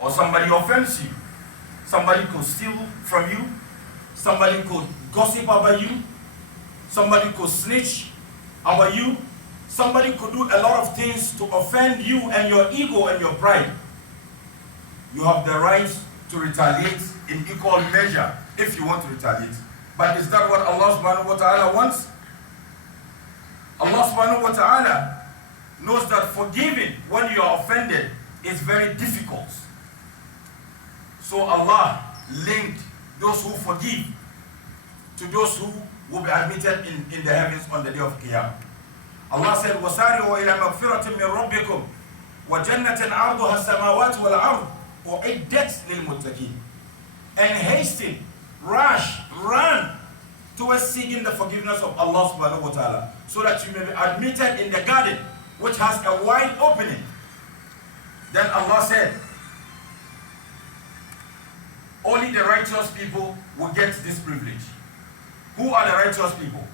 or somebody offends you. Somebody could steal from you. Somebody could gossip about you. Somebody could snitch about you. Somebody could do a lot of things to offend you and your ego and your pride. You have the right to retaliate in equal measure if you want to retaliate. But is that what Allah subhanahu wa ta'ala wants? Allah subhanahu wa ta'ala knows that forgiving when you are offended is very difficult. So Allah linked those who forgive to those who will be admitted in the heavens on the day of Qiyamah. Allah said, وَسَارِعُوا إِلَى مَغْفِرَةٍ مِّن رَبِّكُمْ وَجَنَّةٍ عَرْضُهَا السَّمَاوَاتُ وَالْأَرْضُ أُعِدَّتْ لِلْمُتَّقِينَ. And hasten, rush, run towards seeking the forgiveness of Allah subhanahu wa ta'ala, so that you may be admitted in the garden which has a wide opening. Then Allah said, only the righteous people will get this privilege. Who are the righteous people?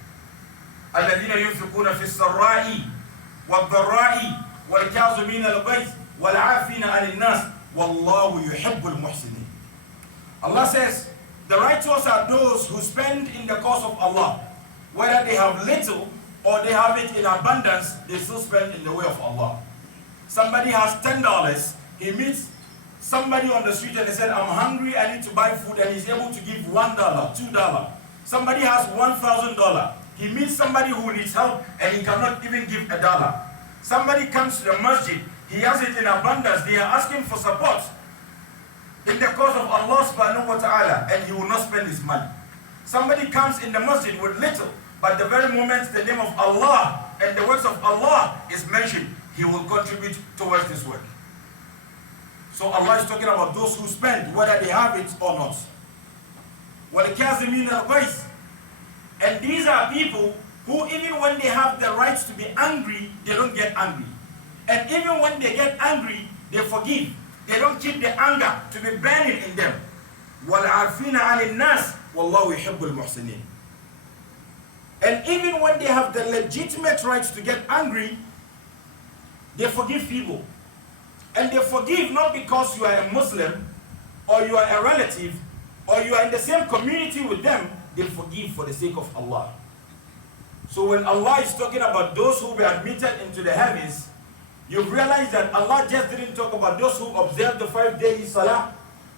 الذين ينفقون في السراء والضراء والكاظمين الغيظ والعافين عن الناس والله يحب المحسنين. Allah says, the righteous are those who spend in the cause of Allah. Whether they have little or they have it in abundance, they still spend in the way of Allah. Somebody has $10, he meets somebody on the street and he said, I'm hungry, I need to buy food, and he's able to give $1, $2. Somebody has $1,000. He meets somebody who needs help and he cannot even give $1. Somebody comes to the masjid, he has it in abundance, they are asking for support in the cause of Allah subhanahu wa ta'ala, and he will not spend his money. Somebody comes in the masjid with little, but the very moment the name of Allah and the words of Allah is mentioned, he will contribute towards this work. So Allah is talking about those who spend, whether they have it or not. وَالْكَاظِمِينَ الْغَيْظَ. And these are people who, even when they have the right to be angry, they don't get angry. And even when they get angry, they forgive. They don't keep the anger to be burning in them. وَالْعَافِينَ عَنِ النَّاسِ وَاللَّهُ يُحِبُّ الْمُحْسِنِينَ. And even when they have the legitimate right to get angry, they forgive people. And they forgive not because you are a Muslim, or you are a relative, or you are in the same community with them. They forgive for the sake of Allah. So when Allah is talking about those who were admitted into the heavens, you realize that Allah just didn't talk about those who observe the 5 days salah,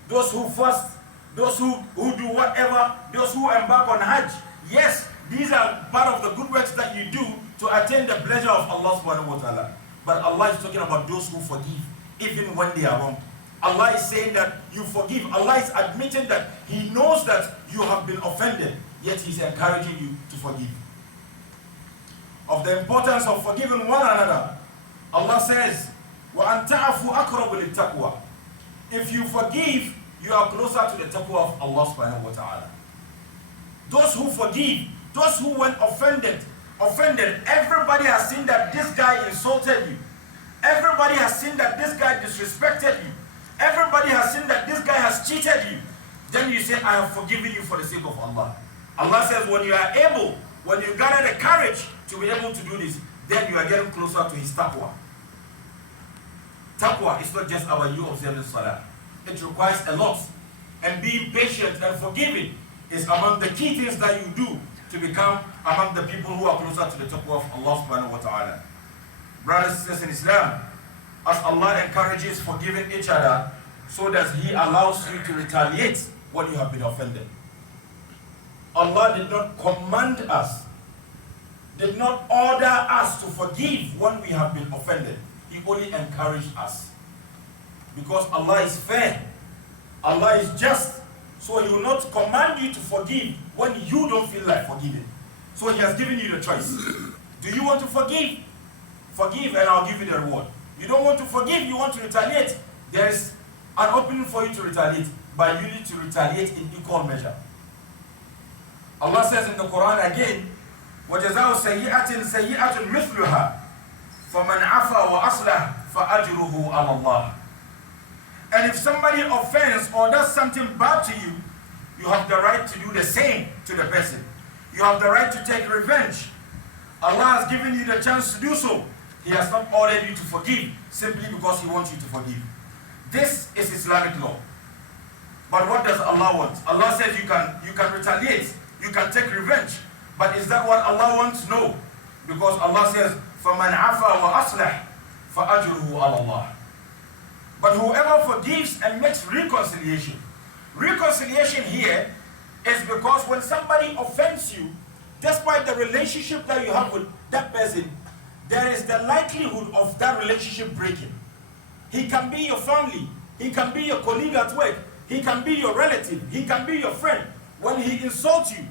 those who fast, those who do whatever, those who embark on Hajj. Yes, these are part of the good works that you do to attain the pleasure of Allah subhanahu wa ta'ala. But Allah is talking about those who forgive, even when they are wrong. Allah is saying that you forgive. Allah is admitting that He knows that you have been offended, yet He's encouraging you to forgive. Of the importance of forgiving one another, Allah says, وَأَن تَعَفُوا أَقْرَبُ لِلتَّقْوَى. If you forgive, you are closer to the taqwa of Allah subhanahu wa ta'ala. Those who forgive, those who went offended, everybody has seen that this guy insulted you. Everybody has seen that this guy disrespected you. Everybody has seen that this guy has cheated you. Then you say, I have forgiven you for the sake of Allah. Allah says, when you are able, when you gather the courage to be able to do this, then you are getting closer to His taqwa. Taqwa is not just about you observing salah. It requires a lot. And being patient and forgiving is among the key things that you do to become among the people who are closer to the taqwa of Allah subhanahu wa ta'ala. Brothers and sisters in Islam, as Allah encourages forgiving each other, so does He allows you to retaliate when you have been offended. Allah did not command us, did not order us to forgive when we have been offended. He only encouraged us. Because Allah is fair, Allah is just, so He will not command you to forgive when you don't feel like forgiving. So He has given you the choice. Do you want to forgive? Forgive and I'll give you the reward. You don't want to forgive, you want to retaliate. There is an opening for you to retaliate, but you need to retaliate in equal measure. Allah says in the Quran again, وَجَزَاءُ سَيِّئَةٍ سَيِّئَةٌ مِثْلُهَا فَمَنْ عَفَى وَأَصْلَحَ فَأَجْرُهُ عَلَى اللَّهِ. And if somebody offends or does something bad to you, you have the right to do the same to the person. You have the right to take revenge. Allah has given you the chance to do so. He has not ordered you to forgive simply because He wants you to forgive. This is Islamic law. But what does Allah want? Allah says you can retaliate, you can take revenge. But is that what Allah wants? No. Because Allah says, فَمَنْ عَفَى وَأَصْلَحْ فَأَجْرُهُ عَلَى اللَّهِ. But whoever forgives and makes reconciliation. Reconciliation here is because when somebody offends you, despite the relationship that you have with that person, there is the likelihood of that relationship breaking. He can be your family, he can be your colleague at work, he can be your relative, he can be your friend. When he insults you,